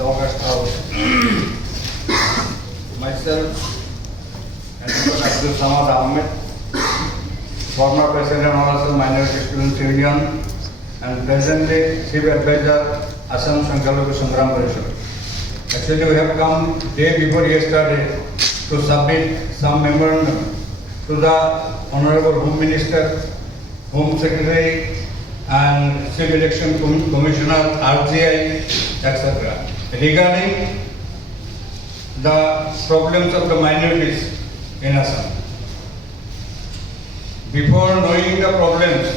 the August House. Myself, and Dr. Abdul Samad Ahmed, former President of Assam Minority Students Union, and presently Chief Advisor, Assam Sankalpa Sangram Parishad. Actually, we have come day before yesterday to submit some memorandum to the Honorable Home Minister, Home Secretary, and Chief Election Commissioner, RGI, etc. regarding the problems of the minorities in Assam. Before knowing the problems,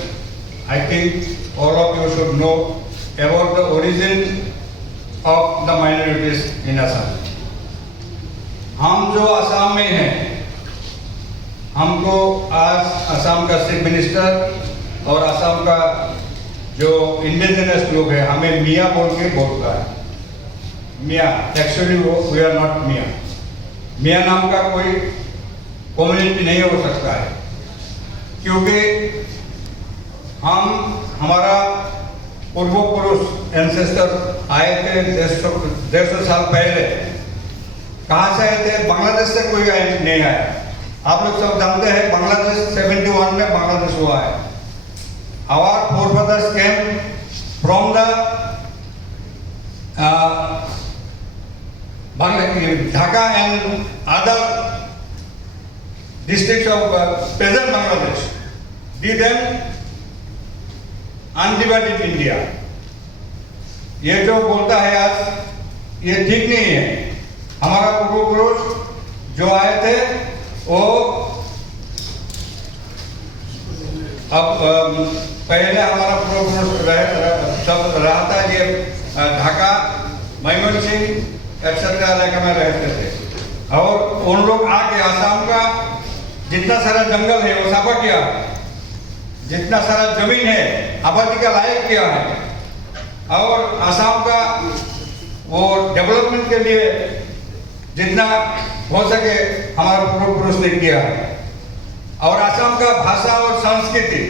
I think all of you should know about the origin of the minorities in Assam. हम जो असम में हैं, हमको आज असम का chief minister और असम का जो इंडिजिनस लोग हैं हमें मियाँ बोल के बोलता है. मियाँ एक्चुअली वो वी आर नॉट मियाँ. मियाँ नाम का कोई कम्युनिटी नहीं हो सकता है, क्योंकि हमारा पूर्वपुरुष एंसेस्टर आए थे 150 साल पहले. कहाँ से आए थे? बांग्लादेश से कोई नहीं आया. आप लोग सब जानते हैं बांग्लादेश 71 में बांग्लादेश हुआ है. Our forefathers came from the Dhaka and other districts of present Bangladesh. They then undivided India. ये जो बोलता है आज ये ठीक नहीं है. हमारा पूर्वपुरुष जो आए थे वो अब पहले हमारा पूर्वपुरुष सब रहा था ये ढाका, मयमनसिंह एक्सेट्रा इलाके में रहते थे. और उन लोग आके आसाम का जितना सारा जंगल है वो साफा किया, जितना सारा जमीन है आबादी का लायक किया है, और आसाम का वो डेवलपमेंट के लिए जितना हो सके हमारे पूर्वपुरुष ने किया है. और आसाम का भाषा और संस्कृति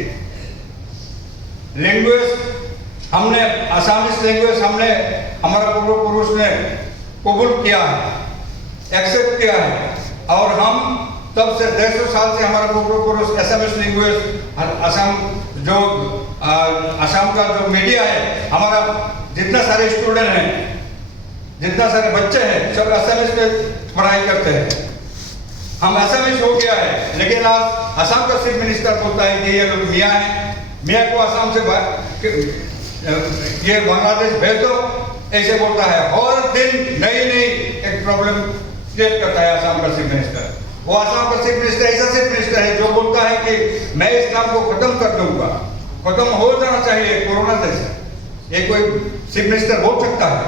लैंग्वेज हमने आसामीज लैंग्वेज हमने हमारा पूर्वपुरुष ने कबूल किया है, एक्सेप्ट किया है. और हम तब से 150 साल से हमारा पूर्वपुरुष एसामीज लैंग्वेज असम जो असम का जो मीडिया है, हमारा जितना सारे स्टूडेंट हैं, जितना सारे बच्चे हैं, सब असमीज में पढ़ाई करते हैं. हम असमीज हो गया है, लेकिन आज असम का चीफ मिनिस्टर बोलता है कि ये लोग मियाँ हैं, मियाँ को असम से ये बांग्लादेश भेज दो, ऐसे बोलता है. हर दिन नई नई एक प्रॉब्लम क्रिएट करता है असम का चीफ मिनिस्टर. वो असम का चीफ मिनिस्टर ऐसा चीफ मिनिस्टर है जो बोलता है कि मैं इस्लाम को खत्म कर दूंगा. खत्म हो जाना चाहिए कोरोना जैसा. ये कोई चीफ मिनिस्टर बोल सकता है?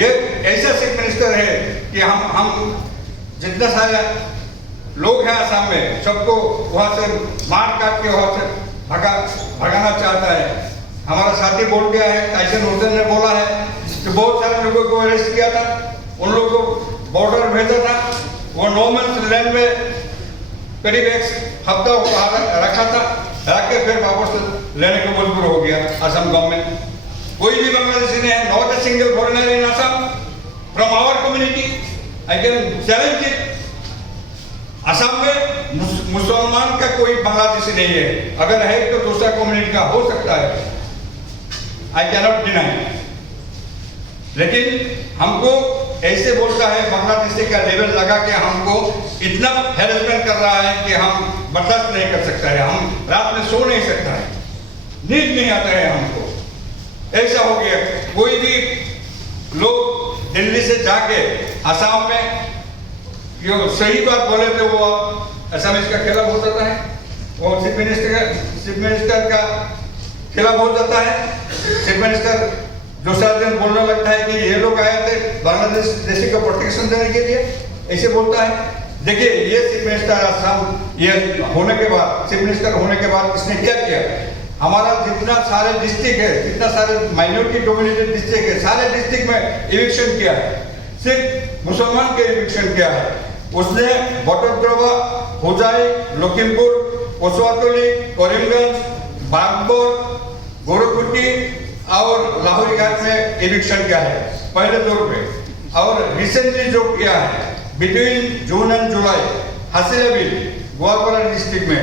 ये ऐसा चीफ मिनिस्टर है कि हम जितना सारे लोग हैं असम में सबको वहां से मार काट के वहां से भगाना चाहता है. हमारा साथी बोल गया है, टाइसन हुसैन ने बोला है कि बहुत सारे लोगों को अरेस्ट किया था, उन लोगों को बॉर्डर भेजा था, वो नो मैन्स लैंड में करीब एक हफ्ता रखा था, रख के फिर वापस लेने को मजबूर हो गया असम गवर्नमेंट. कोई भी बांग्लादेशी ने not a single foreigner in Assam from our community. I can challenge it. Assam में मुसलमान का कोई बांग्लादेशी नहीं है. अगर है तो दूसरा कम्युनिटी का हो सकता है, आई कैन नॉट डिनाई. लेकिन हमको ऐसे बोलता है बांग्लादेशी का लेवल लगा के हमको इतना हैरेसमेंट कर रहा है कि हम बर्दाश्त नहीं कर सकता है. हम रात में सो नहीं सकता है, नींद नहीं आता है हमको. ऐसा हो गया. कोई भी लोग दिल्ली से जाके असम में जो सही बात बोले थे वो असमीज का खिलाफ हो जाता है, वो चीफ मिनिस्टर का खिलाफ हो जाता है. चीफ मिनिस्टर जो सारे दिन बोलने लगता है कि ये लोग आए थे बांग्लादेश देशी को प्रोटेक्शन देने के लिए, ऐसे बोलता है. देखिए ये चीफ मिनिस्टर असम ये होने के बाद, चीफ मिनिस्टर होने के बाद इसने क्या किया? हमारा जितना सारे डिस्ट्रिक्ट है, जितना सारे माइनॉरिटी डोमिनेटेड डिस्ट्रिक्ट है, सारे डिस्ट्रिक्ट में इविक्शन किया है. सिर्फ मुसलमान के इविक्शन किया है. उसने बटरद्रवा, होजाई, लखीमपुर, कोसवातली, करीमगंज, बागपुर, गोरखपुटी और लाहौरी घाट में एविक्शन किया है पहले दौर पे। और रिसेंटली जो किया है between June and July Hasilabeel Goalpara district में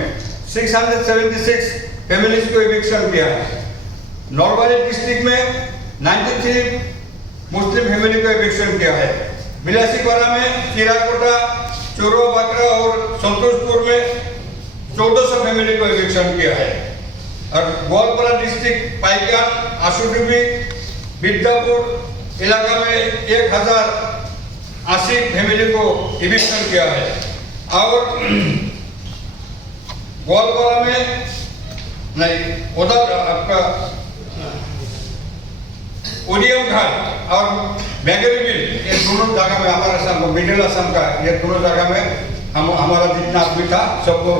676 फैमिलीज को एविक्शन किया है। नौलवारी डिस्ट्रिक्ट में 93 मुस्लिम फैमिली को एविक्शन किया है। बिलासीपारा में चिराकोटा, चोरवा बाकरा और संतोषपुर में 1400 फैमिली को एविक्शन किया है। और ग्वालपारा डिस्ट्रिक्ट पाइकान, आशुडुबी, विद्यापुर इलाका में 1080 फैमिली को एविक्शन किया है। और ग्वालपारा में नहीं, उधर आपका उदियम घाट और मैगरीबिल, ये दोनों जगह में हमारा असम, मिडिल असम का ये दोनों जगह में हमारा जितना आदमी था सबको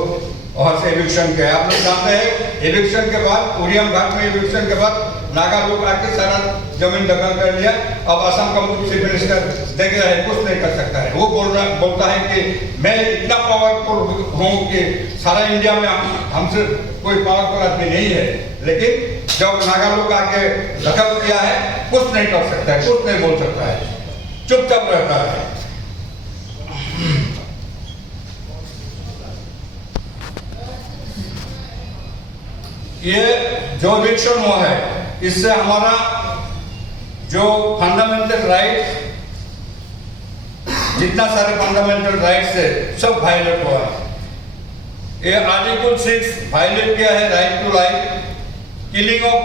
वहाँ से एविक्शन किया है। आप लोग जानते हैं एविक्शन के बाद उरियम घाट में एविक्शन के बाद नागा लोग आके सारा जमीन दखल कर लिया। अब असम का चीफ मिनिस्टर देख रहे हैं, कुछ नहीं कर सकता है। वो बोलता है कि मैं इतना पावरफुल हूँ कि सारा इंडिया में हमसे कोई पावरफुल आदमी नहीं है। लेकिन जब नागा लोग आके दखल किया है, कुछ नहीं कर सकता है, कुछ नहीं बोल सकता है, चुपचाप रहता है। ये जो एविक्शन हुआ है इससे हमारा जो फंडामेंटल राइट, जितना सारे फंडामेंटल राइट्स है सब वायलेट हुआ है। ये आर्टिकल 6 वायलेट किया है, right to life, killing of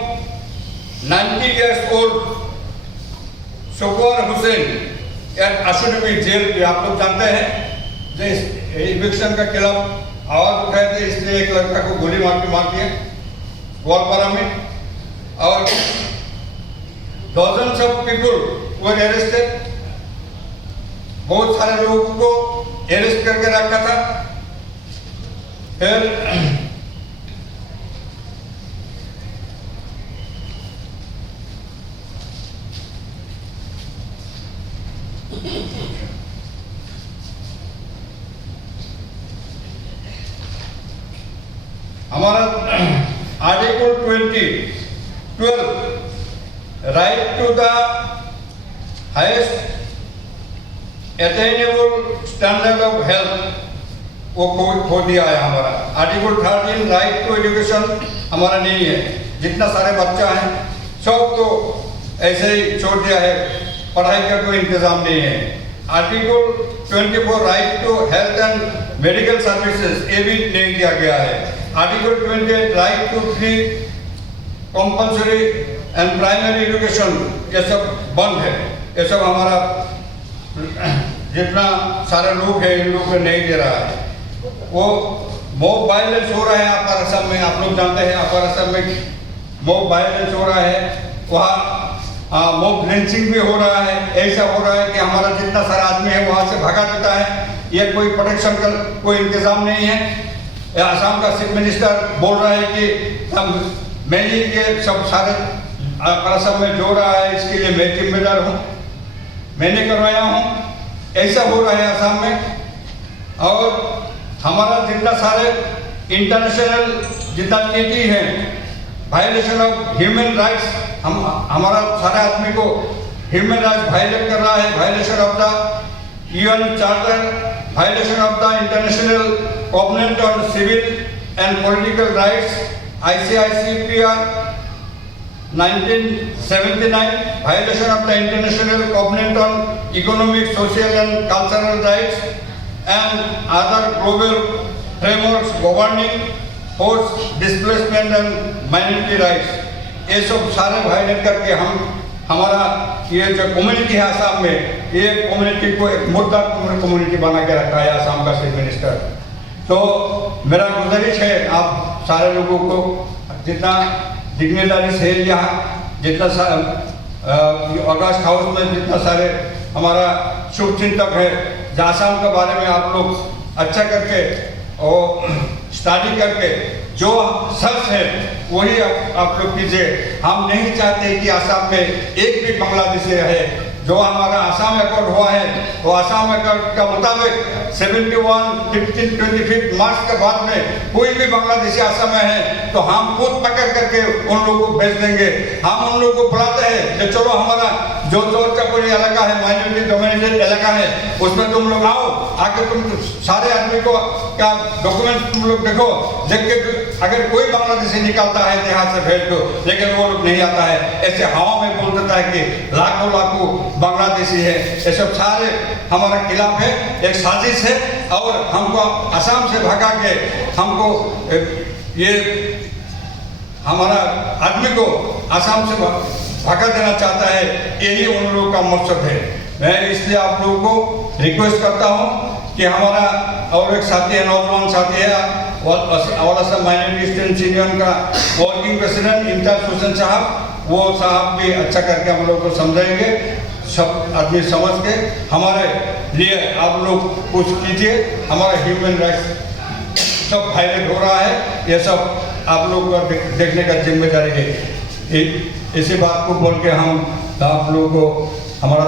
90 years old Shokwar Hussain at Ashudubi jail. आप लोग जानते हैं जो एविक्शन का खिलाफ आवाज उठाए थे, इसलिए एक लड़का को गोली मार दिया ग्वालपारा में। और dozens of people were arrested, बहुत सारे लोगों को अरेस्ट करके रखा था। फिर हमारा article 12 right to the highest attainable standard of health वो खो दिया है हमारा। आर्टिकल 13 राइट टू एजुकेशन हमारा नहीं है। जितना सारे बच्चा हैं सब तो ऐसे ही छोड़ दिया है, पढ़ाई का कोई इंतजाम नहीं है। Article 24 right to health and medical services ये भी नहीं दिया गया है। Article 28 right to free compulsory and primary education ये सब बंद है। ये सब हमारा जितना सारे लोग हैं इन लोगों को नहीं दे रहा है। वो मॉब वायलेंस हो रहा है अपर असम में, आप लोग जानते हैं अपर असम में मॉब वायलेंस हो रहा है, वहाँ मॉब लिंचिंग भी हो रहा है। ऐसा हो रहा है कि हमारा जितना सारा आदमी है वहाँ से भगा देता है। ये कोई प्रोटेक्शन का कोई इंतजाम नहीं है। असम का चीफ मिनिस्टर बोल रहा है कि मैं ही ये सब सारे असम में जो रहा है इसके लिए मैं जिम्मेदार हूँ, मैंने करवाया हूँ। ऐसा हो रहा है असम में। और हमारा जितना सारे इंटरनेशनल जितना ट्रीटी है, वायलेशन ऑफ ह्यूमन राइट्स, हमारा सारे आदमी को ह्यूमन राइट्स वायलेट कर रहा है। Violation of the UN charter, violation of the international covenant on civil and political rights ICICPR 1979, violation of the International Covenant on Economic, Social and Cultural Rights and other global frameworks governing forced displacement and minority rights। ये सब सारे violet करके हमारा ये जो community है असम में, ये कम्युनिटी को एक मुद्दा कम्युनिटी बना के रखा है असम का चीफ मिनिस्टर। तो मेरा गुजारिश है आप सारे लोगों को, जितना डिग्नेटरीज है यहाँ, जितना अगस्त हाउस में जितना सारे हमारा शुभ चिंतक है, असम के बारे में आप लोग अच्छा करके और स्टडी करके जो सच है वही आप लोग कीजिए। हम नहीं चाहते कि असम में एक भी बांग्लादेशी रहे जो हमारा आसाम अकॉर्ड हुआ है, वो आसाम अकॉर्ड का मुताबिक 71 मार्च के बाद में कोई भी बांग्लादेशी आसाम में है तो हम खुद पकड़ करके उन लोगों को भेज देंगे। हम उन लोगों को बुलाते हैं कि चलो हमारा जो चौरचापुरी इलाका है, माइनॉरिटी डोमिनेटेड इलाका है, उसमें तुम लोग आओ, आके तुम सारे आदमी को का डॉक्यूमेंट तुम लोग देखो, देख के अगर कोई बांग्लादेशी निकलता है तो यहाँ से भेज दो, लेकिन वो लोग नहीं आता है। ऐसे हवा में बोल देता है कि लाखों लाखों बांग्लादेशी है। ये सब सारे हमारे खिलाफ है, एक साजिश है और हमको असम से भगा के हमको ये हमारा आदमी को असम से भगा देना चाहता है। यही उन लोगों का मकसद है। मैं इसलिए आप लोगों को रिक्वेस्ट करता हूँ कि हमारा और एक साथी है, नौजवान साथी है, और असम माइनॉरिटी स्टूडेंट्स यूनियन का वर्किंग प्रेसिडेंट इम्तियाज हुसैन साहब, वो साहब भी अच्छा करके हम लोग को समझाएंगे। सब आदमी समझ के हमारे लिए आप लोग कुछ कीजिए। हमारा ह्यूमन राइट्स सब वायलेट हो रहा है, ये सब आप लोग को देखने का जिम्मेदारी है। इसी बात को बोल के हम आप लोगों को हमारा